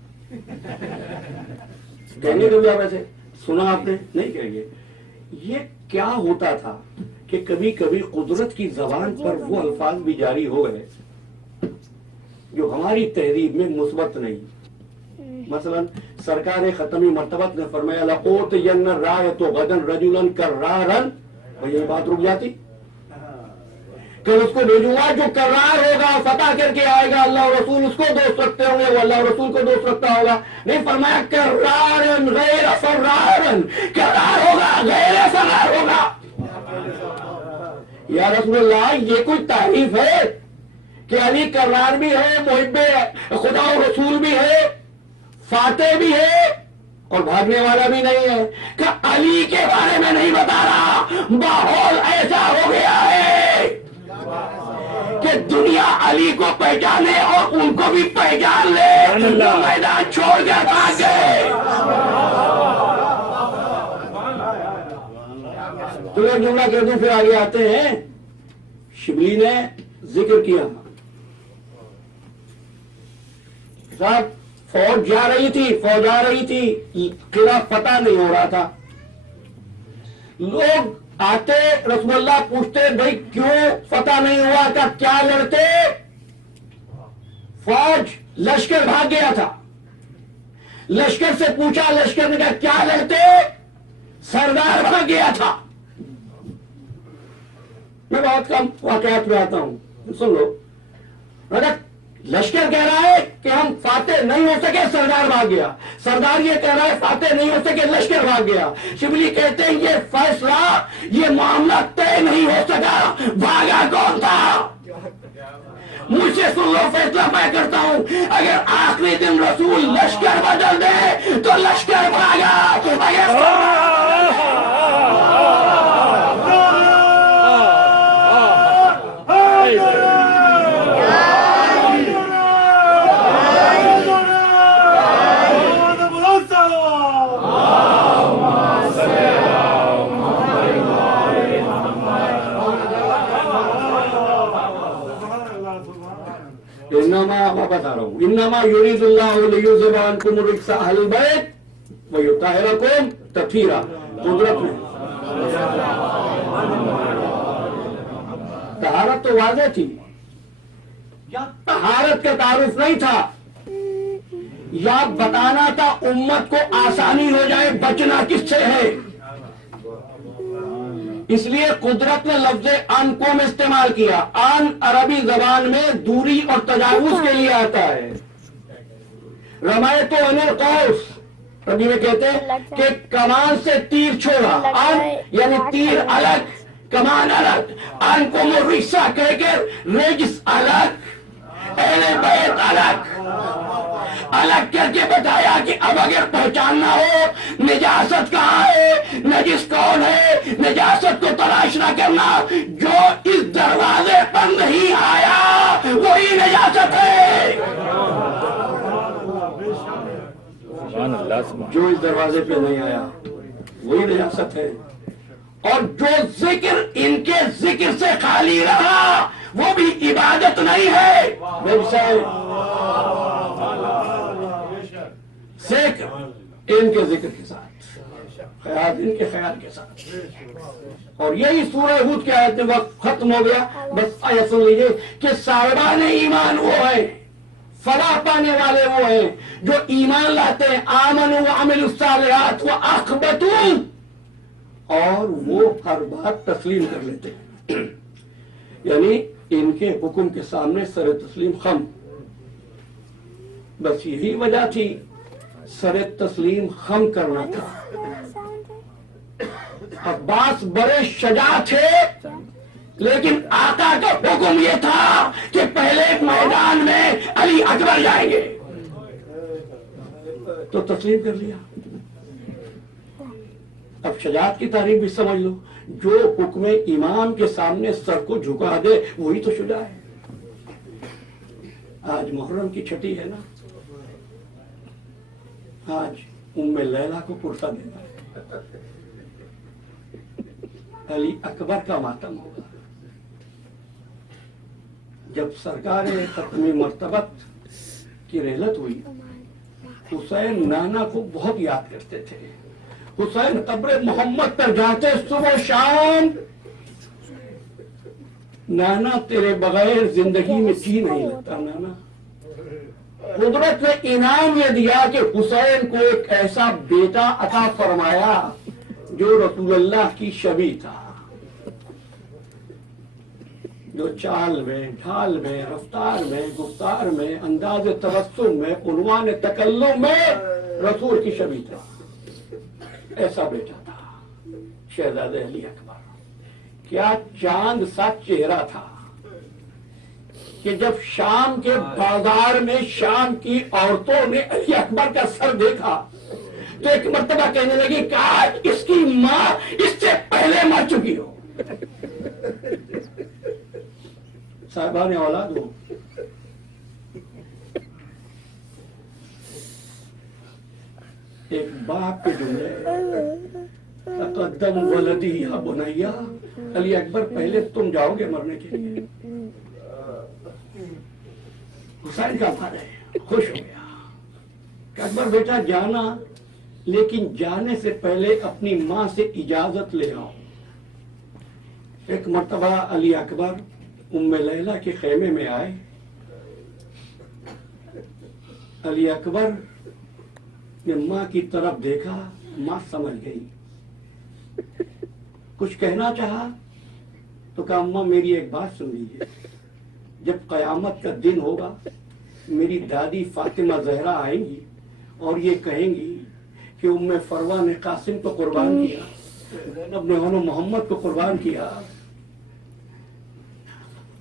کہیں گے کبھی آپ ایسے؟ سنا آپ نے؟ نہیں کہیں گے. یہ کیا ہوتا تھا کہ کبھی کبھی قدرت کی زبان پر وہ الفاظ بھی جاری ہو گئے جو ہماری تہذیب میں مثبت نہیں. مثلا سرکار ختمی مرتبت نے فرمایا لَأُوتِيَنَّ الرَّايَةَ غَدًا رَجُلًا كَرَّارًا, اور یہ بات رک جاتی کہ اس کو بھیجوں گا جو کرار ہوگا, فتح کر کے آئے گا. اللہ اور رسول اس کو دوست رکھتے ہوں گے, وہ اللہ اور رسول کو دوست رکھتا ہوگا. نہیں فرمایا کرارن غیر فرارن, کرار ہوگا غیر فرار ہوگا. یا رسول اللہ یہ کوئی تعریف ہے کہ علی کرار بھی ہے, محب خدا و رسول بھی ہے, فاتح بھی ہے اور بھاگنے والا بھی نہیں ہے؟ کہ علی کے بارے میں نہیں بتا رہا, ماحول ایسا ہو گیا ہے کہ دنیا علی کو پہچانے اور ان کو بھی پہچان لے, جو میدان چھوڑ کر بھاگ گئے. تو ایک جملہ کہہ دوں پھر آگے آتے ہیں. شبلی نے ذکر کیا صاحب, فوج جا رہی تھی, قلعہ فتح نہیں ہو رہا تھا. لوگ آتے, رسول اللہ پوچھتے بھائی کیوں فتح نہیں ہوا, کا کیا لڑتے؟ فوج لشکر بھاگ گیا تھا. لشکر سے پوچھا, لشکر نے کہا کیا لڑتے؟ سردار بھاگ گیا تھا. میں بہت کم واقعات میں آتا ہوں, سن لو. لشکر کہہ رہا ہے کہ ہم فاتح نہیں ہو سکے سردار بھاگ گیا. سردار یہ کہہ رہا ہے فاتح نہیں ہو سکے لشکر بھاگ گیا. شبلی کہتے ہیں یہ فیصلہ یہ معاملہ طے نہیں ہو سکا, بھاگا کون تھا؟ مجھ سے سن لو فیصلہ میں کرتا ہوں. اگر آخری دن رسول لشکر بدل دے تو لشکر بھاگا. واپس آ رہا ہوں. انما یرید اللہ لیذھب عنکم الرجس اہل البیت ویطہرکم تطہیرا. قدرت میں طہارت تو واضح تھی, طہارت کا تعارف نہیں تھا, یا بتانا تھا امت کو آسانی ہو جائے بچنا کس سے ہے. اس لیے قدرت نے لفظ ان کو میں استعمال کیا. ان عربی زبان میں دوری اور تجاوز کے لیے آتا ہے. رمایت و انل قوس عربی میں کہتے ہیں کہ کمان سے تیر چھوڑا. ان یعنی تیر الگ کمان الگ. ان کو مرسا کہہ کے رجس الگ اہل بیت الگ الگ کر کے بتایا کہ اب اگر پہچاننا ہو نجاست کہاں ہے, نجس کون ہے, نجاست کو تلاش نہ کرنا. جو اس دروازے پر نہیں آیا وہی نجاست ہے. سبحان اللہ سبحان. جو اس دروازے پہ نہیں آیا وہی نجاست ہے. اور جو ذکر ان کے ذکر سے خالی رہا وہ بھی عبادت نہیں ہے. ذکر ان کے ذکر کے ساتھ, خیال ان کے خیال کے ساتھ. اور یہی سورہ ہود کی آیت میں وقت ختم ہو گیا. بس آیت سن لیجیے کہ صاحبان ایمان وہ ہیں, فلاح پانے والے وہ ہیں جو ایمان لاتے ہیں. آمنوا وعملوا الصالحات واخبتوا, اور وہ ہر بات تسلیم کر لیتے ہیں. یعنی ان کے حکم کے سامنے سر تسلیم خم. بس یہی وجہ تھی, سر تسلیم خم کرنا تھا. عباس بڑے شجاع تھے لیکن آقا کا حکم یہ تھا کہ پہلے میدان میں علی اکبر جائیں گے, تو تسلیم کر لیا. اب شجاعت کی تعریف بھی سمجھ لو. جو حکم امام کے سامنے سر کو جھکا دے وہی تو شجاع ہے. آج محرم کی چھٹی ہے نا, آج ام لیلا کو کرتا دینا ہے, علی اکبر کا ماتم ہوگا. جب سرکار ختمی مرتبت کی رحلت ہوئی, حسین نانا کو بہت یاد کرتے تھے. حسین قبر محمد پر جاتے صبح شام, نانا تیرے بغیر زندگی میں جی نہیں لگتا نانا. قدرت نے انعام یہ دیا کہ حسین کو ایک ایسا بیٹا عطا فرمایا جو رسول اللہ کی شبیہ تھا, جو چال میں, ڈھال میں, رفتار میں, گفتار میں, انداز تبسم میں, عنوان تکلم میں رسول کی شبیہ تھا. ایسا بیٹا تھا شہزادہ علی اکبر. کیا چاند سا چہرہ تھا کہ جب شام کے بازار میں شام کی عورتوں نے علی اکبر کا سر دیکھا تو ایک مرتبہ کہنے لگی کاش اس کی ماں اس سے پہلے مر چکی ہو. صاحبان اولاد ہو, ایک باپ کے جملے, تقدم ولدی یا بنیا, علی اکبر پہلے تم جاؤ گے مرنے کے لیے. حسین کا بھائی خوش ہو گیا کہ اکبر بیٹا جانا, لیکن جانے سے پہلے اپنی ماں سے اجازت لے آؤ. ایک مرتبہ علی اکبر ام لیلا کے خیمے میں آئے. علی اکبر نے ماں کی طرف دیکھا, ماں سمجھ گئی, کچھ کہنا چاہا تو کہا اماں میری ایک بات سن لیجیے, جب قیامت کا دن ہوگا میری دادی فاطمہ زہرا آئیں گی اور یہ کہیں گی کہ ام فروہ نے قاسم کو قربان کیا، زینب نے محمد کو قربان کیا،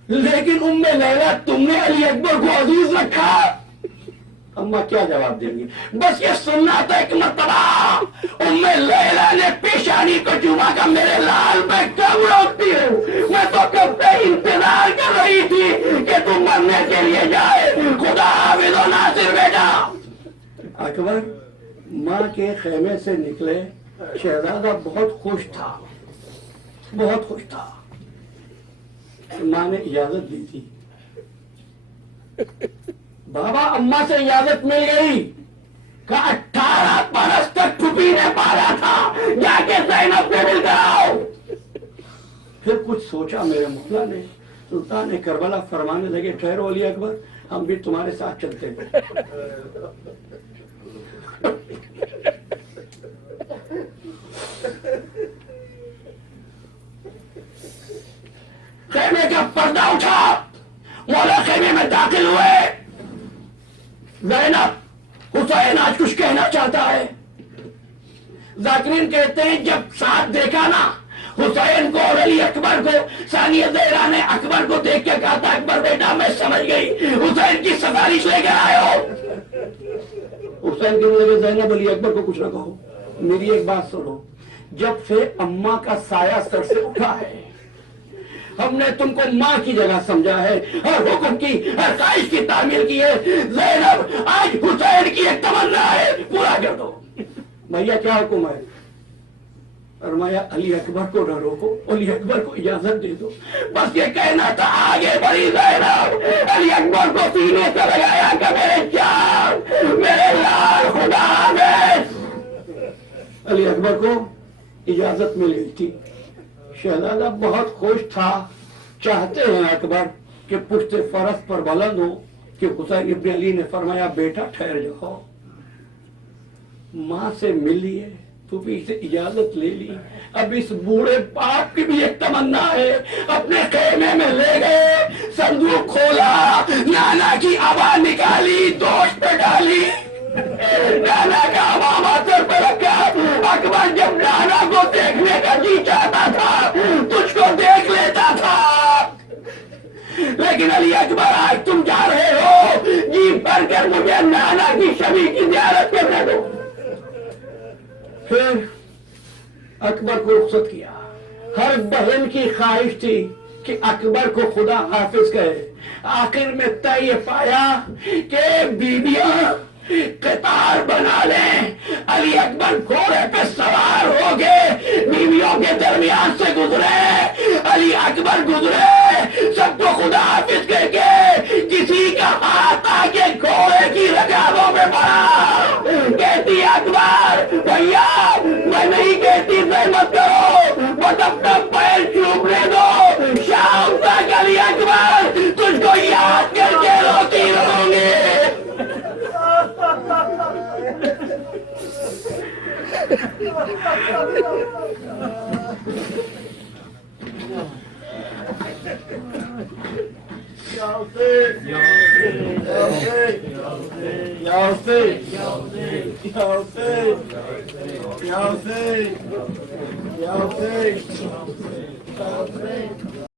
لیکن ام لیلا تم نے علی اکبر کو عزیز رکھا، اماں کیا جواب دیں گی؟ بس یہ سننا تھا ایک مرتبہ ام لیلا نے پیشانی کو چوما کہ میرے لال میں کب روکتی ہوں، میں تو کب سے انتظار کر رہی تھی کہ تم مرنے کے لیے جائے، خدا حافظ و ناصر بیٹا۔ اکبر ماں کے خیمے سے نکلے، شہزادہ بہت خوش تھا، بہت خوش تھا۔ ماں نے اجازت دی تھی، بابا اماں سے اجازت مل گئی کہ 18 برس تک پھوپھی نے پالا تھا، جا کے زینب سے مل کر آؤ۔ پھر کچھ سوچا میرے مولا نے، سلطان کربلا فرمانے لگے ٹھہرو علی اکبر، ہم بھی تمہارے ساتھ چلتے ہیں۔ خیمے کا پردہ اٹھا، مولا خیمے میں داخل ہوئے۔ زینب حسین آج کچھ کہنا چاہتا ہے۔ ذاکرین کہتے ہیں جب ساتھ دیکھا نا حسین کو اور علی اکبر کو، ثانیہ زہرا نے اکبر کو دیکھ کے کہا تھا اکبر بیٹا میں سمجھ گئی حسین کی سفارش لے کر آئے ہو۔ حسین کہنے لگے زینب علی اکبر کو کچھ نہ کہو، میری ایک بات سنو، جب سے اماں کا سایہ سر سے اٹھا ہے ہم نے تم کو ماں کی جگہ سمجھا ہے، ہر حکم کی ہر خواہش کی تعمیل کی ہے، زینب آج حسین کی ایک تمنا ہے پورا کر دو۔ بھیا کیا حکم ہے؟ فرمایا علی اکبر کو نہ روکو، علی اکبر کو اجازت دے دو، بس یہ کہنا تھا آگے بڑھی زینب، علی اکبر کو سینے سے لگایا کہ میرے جان میرے لال خدا حافظ۔ علی اکبر کو اجازت مل گئی تھی، شہزادہ بہت خوش تھا، چاہتے ہیں اکبر کہ پشت فرس پر بلند ہو کہ حسین ابن علی نے فرمایا بیٹا ٹھہر جاؤ، ماں سے مل لیے، پھوپھی سے اجازت لے لی، اب اس بوڑھے باپ کی بھی ایک تمنا ہے، اپنے خیمے میں لے گئے، صندوق کھولا، نانا کی آبا نکالی، دوش پہ ڈالی، نانا کا امامہ سر پہ رکھا۔ اکبر جب نانا کو دیکھنے کا جی چاہتا تھا تجھ کو دیکھ لیتا تھا، لیکن علی اکبر آج تم جا رہے ہو، جی بھر کر مجھے نانا کی شبی کی زیارت کرنے دو۔ پھر اکبر کو رخصت کیا۔ ہر بہن کی خواہش تھی کہ اکبر کو خدا حافظ کہے، آخر میں طے یہ پایا کہ بیویاں قطار بنا لیں، علی اکبر گھوڑے پہ سوار ہو گئے، بیویوں کے درمیان سے گزرے، علی اکبر گزرے، سب کو خدا حافظ کہہ کے کسی کا ہاتھ آگے گھوڑے کی رکابوں میں پڑا، کہتی اکبر بھیا میں نہیں کہتی زحمت کرو، بس اپنا پیر چومنے دو، شام تک علی اکبر تجھ کو یاد کر کے روتی رہوں گی۔ یا حسین